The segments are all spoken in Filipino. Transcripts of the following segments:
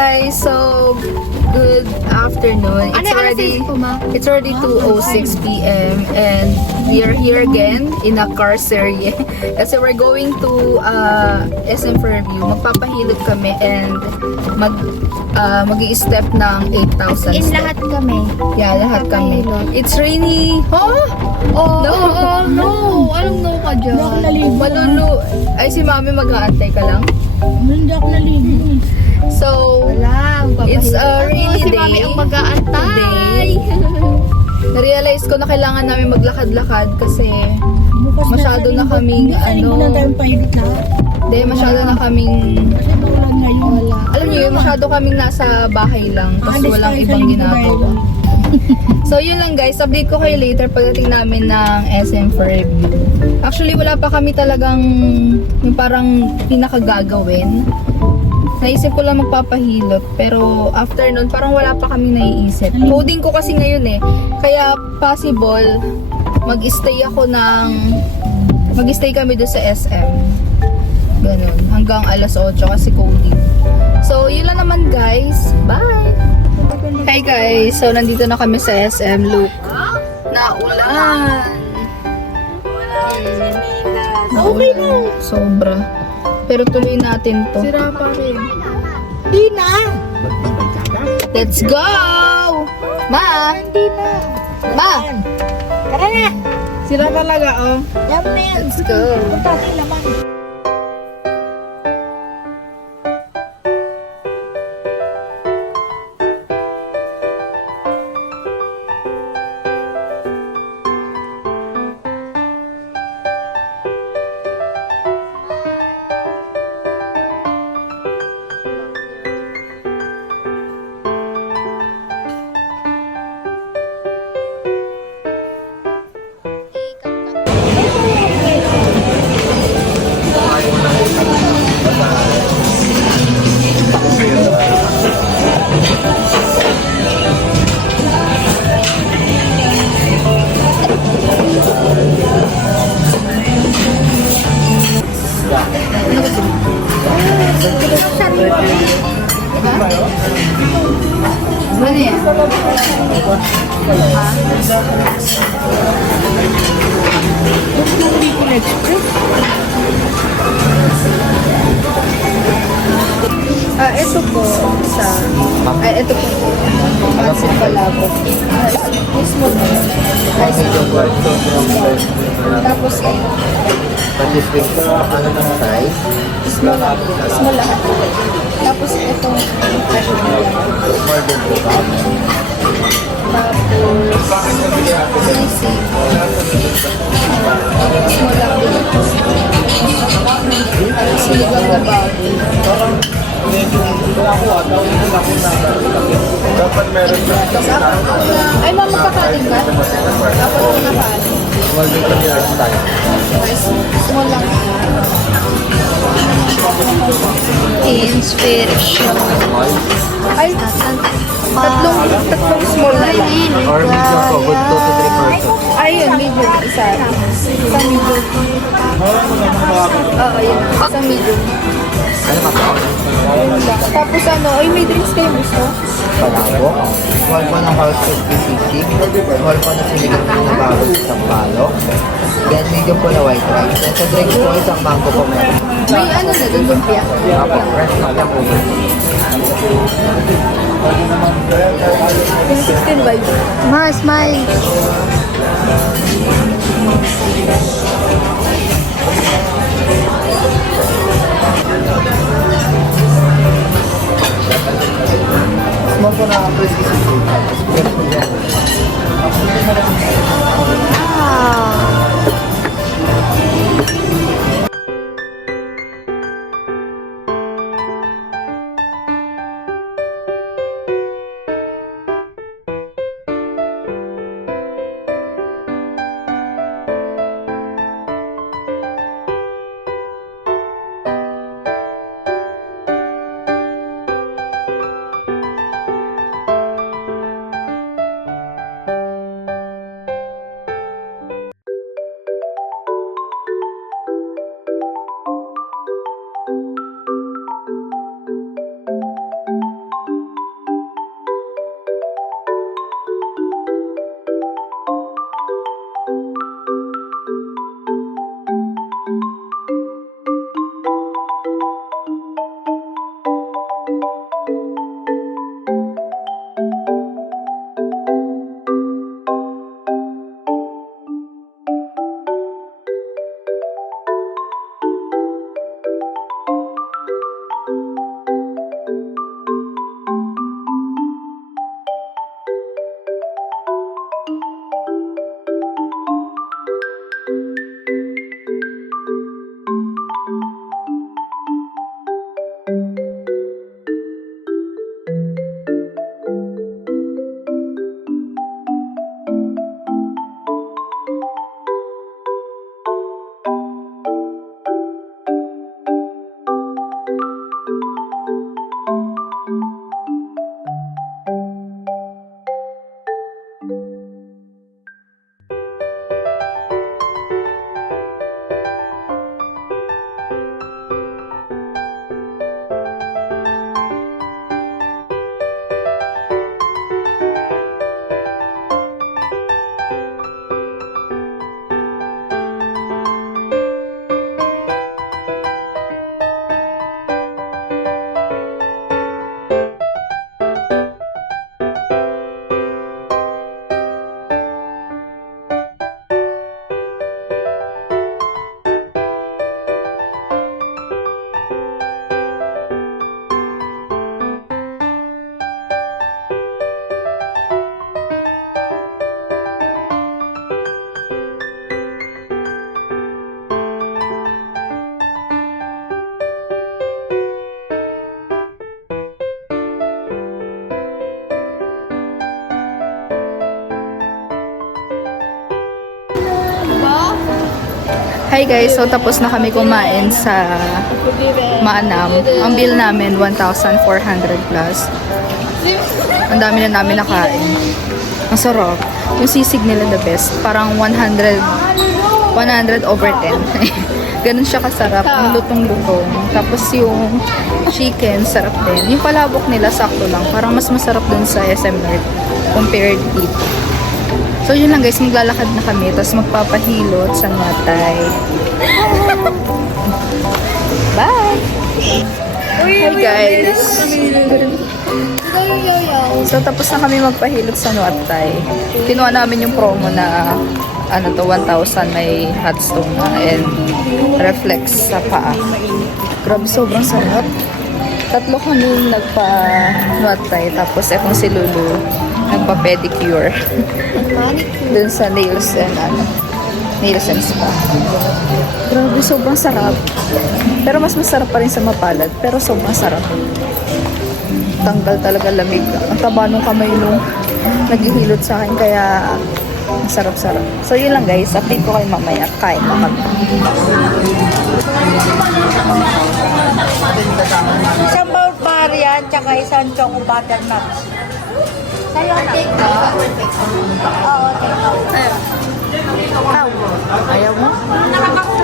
guys, so good afternoon. It's already 2:06 p.m. and we are here again in a car series. Kasi we're going to SM Fairview. Magpapahilot kami and mag-i-step ng 8,000 In steps. lahat kami. Yeah, lahat kami. Magpapahilot. It's rainy. Oh! Oh, No. no. Anong no ka dyan? Malulu. Ay, si mami mag-aantay ka lang. Hindi ako naligo. So, Wala. it's a rainy Si day. mami ang mag-aantay. Na-realize ko na kailangan namin maglakad-lakad kasi Bukas masyado na kaming Hindi na tayong pahilit na. masyado na kaming Kasi maulan ngayon. Wala. alam niyo yun, masyado kaming nasa bahay lang tapos Alis walang tayo sa ibang linggo ginagawa. So yun lang guys, update ko kayo later pagdating namin ng SM Fairview. Actually wala pa kami talagang yung parang pinakagagawin. Naisip ko lang magpapahilot pero after nun parang wala pa kami naiisip. Coding ko kasi ngayon eh. Kaya possible mag-stay kami doon sa SM. Ganun. Hanggang alas 8 kasi coding. So yun lang naman guys. Bye! Hi guys! So nandito na kami sa SM. Look. Naulan! Okay na. Sobra. Pero tuloy natin to. Sira pa rin. Hindi na. Let's go! Ma! Hindi na. Ma! Tara na. Sila talaga, oh. Yan na yan. Let's go. Punta natin laman. Ano yan? Ito po sa... Ay, ito po. Masin palabo. Mismo na. Tapos ito. Patiswing ko, ano ng size? Small lahat. Tapos ito. More than po ba? Tapos sisig. Small lang din. Sinigang na baboy. Dapat meron na. Ay, mama, kakain ka? Dapat mo nakain. Small bit of your style. Small lang. Inspiration. Small. Ay, tatlong small na lang. Or medium po, good 2 to 3 person. Ayun, medium. Isa medium. Oo, yun. Isa medium. Ano pa po? Yun lang. Tapos ano, ay may drinks kayo gusto? Palabo. Small po ng house of sisig. Small po na sinigang na baboy sa palo. Then medium po na white rice. Then sa drink po, isang mango po meron. May ano na, dun lumpia. Apo, fresh na lang po. 16 ba yun? Ma, smile. Small po na crispy sisig. Fresh po yan. Hi guys, so tapos na kami kumain sa Maanam. Ang bill namin 1,400 plus. Ang dami na namin nakain. Ang sarap. Yung sisig nila the best. Parang 100 over 10. Ganun siya kasarap. Ang lutong-lutong. Tapos yung chicken, sarap din. Yung palabok nila, sakto lang. Parang mas masarap dun sa SM North compared dito. So yun lang guys, maglalakad na kami. Tapos magpapahilot sa Natay. Bye! Hi guys! So tapos na kami magpahilot sa Nuatay. Kinuha namin yung promo na 1,000 may hot stone na and reflex sa paa. Grabe, sobrang sarap. Tatlo kami nagpa-Nuatay, tapos etong si Lulu nagpa-pedicure. Dun sa nails and spa. Grabe, sobrang sarap. Pero mas masarap pa rin sa Mapalad. Pero sobrang sarap. Tanggal talaga lamig. Ang taba nung kamay nung naghihilot sa akin. Kaya masarap-sarap. So yun lang guys. Update ko kayo mamaya. Kain na kami. Isang bowl parian, tsaka isang choco butternut. Sa'yo na. Oo, take out. Ayaw mo?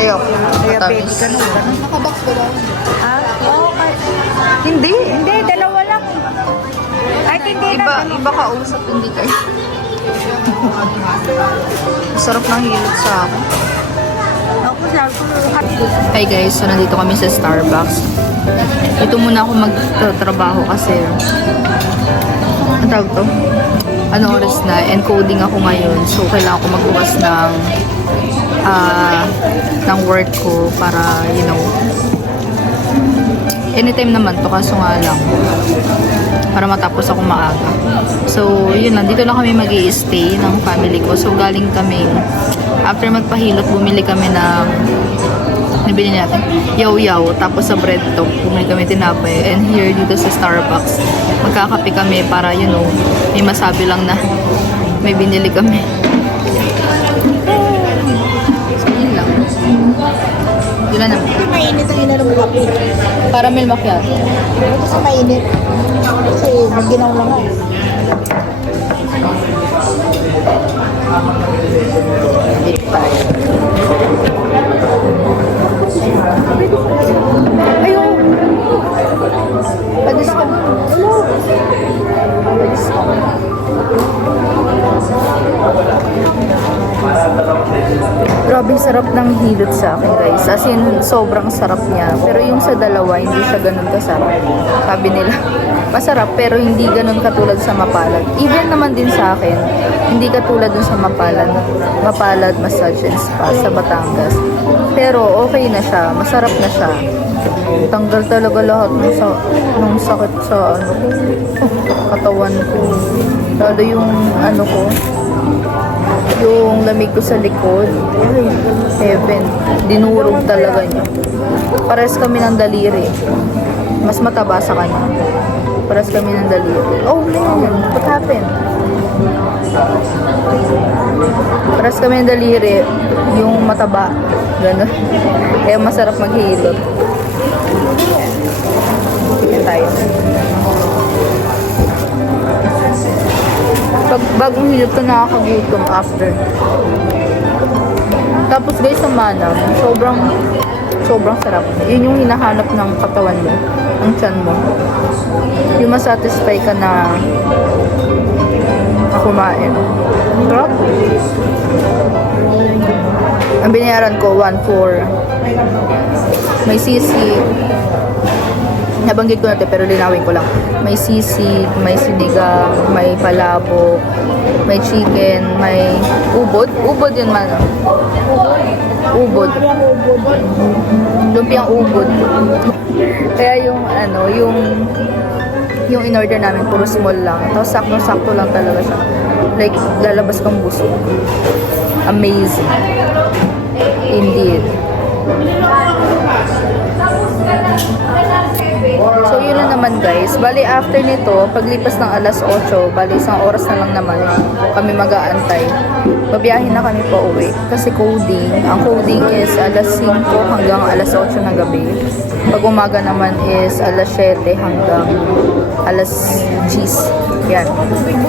Ayaw. Kaya baby ka nung gano'n. Nakabox ba daw? Ha? Oo, Hindi. hindi, dalawa lang. Ay, hindi na. Iba kausap, hindi kayo. Sarap ng hilot sa akin. Ako sabi ko, Hi guys, so nandito kami sa Starbucks. Ito muna ako magtatrabaho kasi ang tawag to? Ano oras na? Encoding ako ngayon. So kailangan ko magbukas ng work ko para, you know, anytime naman to, kaso nga lang para matapos ako maaga. So, yun lang. Dito lang kami mag-i-stay ng family ko. So, galing kami, after magpahilot, bumili kami ng, nabili natin, yaw-yaw. Tapos sa bread talk, bumili kami tinapay. And here, dito sa Starbucks, magkakape kami para, you know, may masabi lang na may binili kami. So, yun lang. Yun lang naman. Kasi mainit ang inanom mo kape. Caramel macchiato. Kasi mainit. Kasi maginaw lang ako. Ayaw! Padis ka. Hello! Padis ka. Grabe sarap ng hilot sa akin guys. As in, sobrang sarap niya. Pero yung sa dalawa, hindi siya ganun kasarap. Sabi nila, masarap pero hindi ganun katulad sa Mapalad. Even naman din sa akin, hindi katulad dun sa Mapalad massage and spa sa Batangas. Pero okay na siya, masarap na siya. Tanggal talaga lahat ng sakit sa katawan ko. Lalo yung ko, yung lamig ko sa likod. Ay, heaven. Dinurog talaga niya. Pares kami ng daliri. Mas mataba sa kanya. Pares kami ng daliri. Oh man, what happened? Pares kami ng daliri. Yung mataba. Ganun. Kaya masarap maghilot. Yan tayo. Pag bagong hilot ka, nakakagutom after. Tapos guys, sa Manam, sobrang sarap. Yun yung hinahanap ng katawan mo, ng tiyan mo. Yung masatisfy ka na kumain. Sarap. Ang binayaran ko, 1,400. May sisig. Nabanggit ko natin pero linawin ko lang. May sisig, may sinigang, may palabok, may chicken, may ubod. Ubod yun man. Ubod. Lumpiang ubod. Kaya yung in-order namin puro small lang. Tapos sakto-sakto lang talaga siya. Like, lalabas kang busog. Amazing. Indeed. So yun lang naman guys. Bali after nito, paglipas ng alas 8, bali isang oras na lang naman kami mag-aantay. Babiyahin na kami pa uwi. Kasi coding, ang coding is alas 5 hanggang alas 8 ng gabi. Pag umaga naman is alas 7 hanggang alas 10. Yan.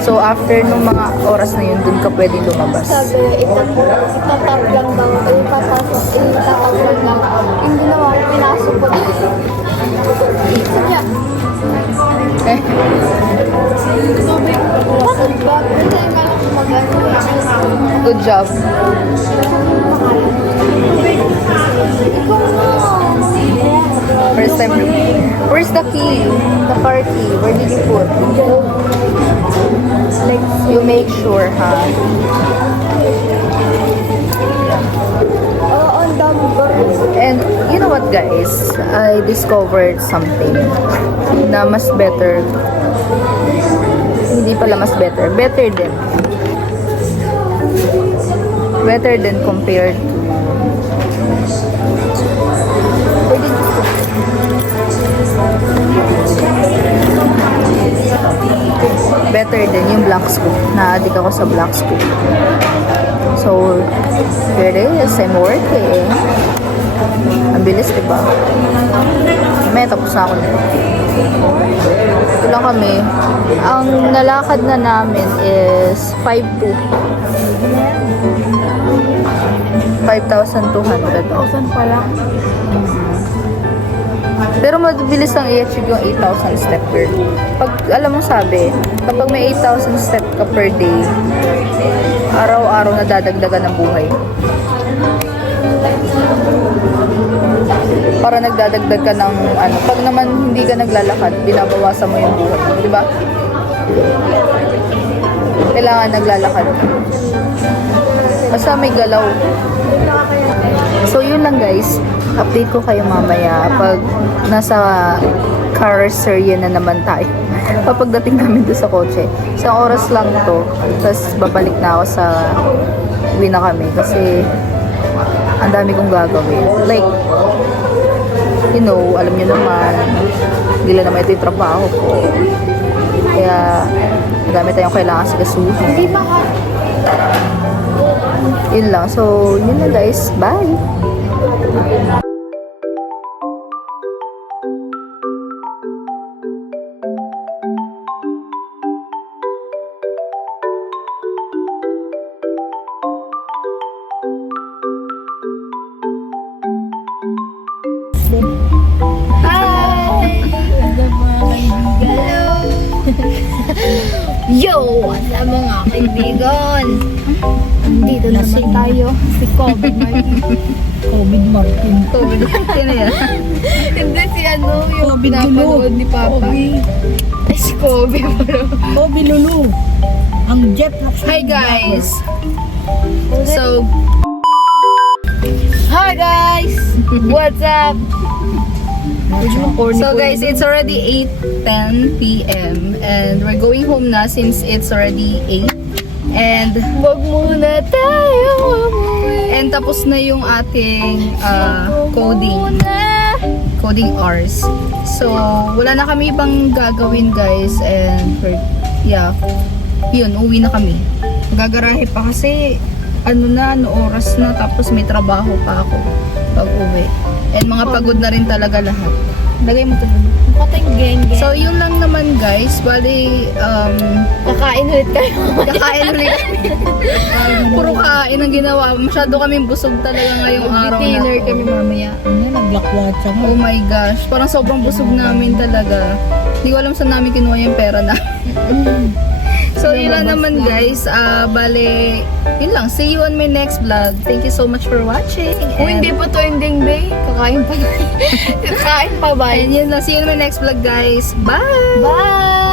So after nung mga oras na yun, dun ka pwede lumabas. Sabi, itatap lang daw. Itatap lang. Hindi naman ako pinasok ko. Sige. Eh, Bakit ba? Kasi malaki mag-ano. good job. Ikaw na. First time. Where's the key? The car key. Where did you put? Like, you make sure, ha? Oo, ang dami ba? And you know what guys, I discovered something na mas better. Hindi pala mas better. Better din. Better din compared to where did you put? Better din yung black scoop. Na-addict ako sa black scoop. So, here it is. I'm working. Ang bilis, diba? May tapos na ako nito. Ito lang kami. Ang nalakad na namin is 5,200. 5,200. 1,000 pa lang. Pero mabilis lang i-achieve yung 8,000 step per day. Pag, alam mo sabi, kapag may 8,000 step ka per day, araw-araw na dadagdagan ng buhay. Para nagdadagdag ka ng ano. Pag naman hindi ka naglalakad, binabawasan mo yung buhay. Di ba? Kailangan naglalakad. Basta may galaw. So yun lang guys. Update ko kayo mamaya pag nasa carousel na naman tayo. Kapagdating kami doon sa kotse. Isang oras lang to. Tapos babalik na ako sa uwi na kami. Kasi ang dami kong gagawin. Like, you know, alam niyo naman, hindi lang naman ito yung trabaho ko. Kaya, dami tayong kailangan sigasuhin. Hindi maka... Yun lang. So, yun na guys. Bye! Hello! Yo! What's up mga kaibigan? Dito naman tayo. Si Kobe Martin. COVID Martin. COVID. Sino yan? Hindi si ano, yung pinapanood ni Papa. Ay, si Kobe bro. Kobe Lulu. Ang jet lag. Hi guys! So, Hi guys! What's up? so guys, it's already 8:10 p.m. and we're going home na since it's already 8. And Wag muna tayo umuwi. and tapos na yung ating coding hours. So, wala na kami ibang gagawin guys and yun, uwi na kami. Gagarahe pa kasi ano oras na tapos may trabaho pa ako pag uwi. And mga pagod na rin talaga lahat. Lagay mo to dun. Patay geng. So, yun lang naman guys. Bali, Kakain ulit kayo. kakain ulit. Puro kain ang ginawa. Masyado kaming busog talaga ngayong araw na Dinner to. kami mamaya. Ano, naglakwatsa mo. Oh my gosh. Parang sobrang busog namin talaga. Hindi ko alam saan namin kinuha yung pera na. So, yun lang naman guys. Bale, yun lang. See you on my next vlog. Thank you so much for watching. Kung hindi pa to ending bay, kakain pa. Kakain pa ba? And yun lang. See you on my next vlog guys. Bye! Bye!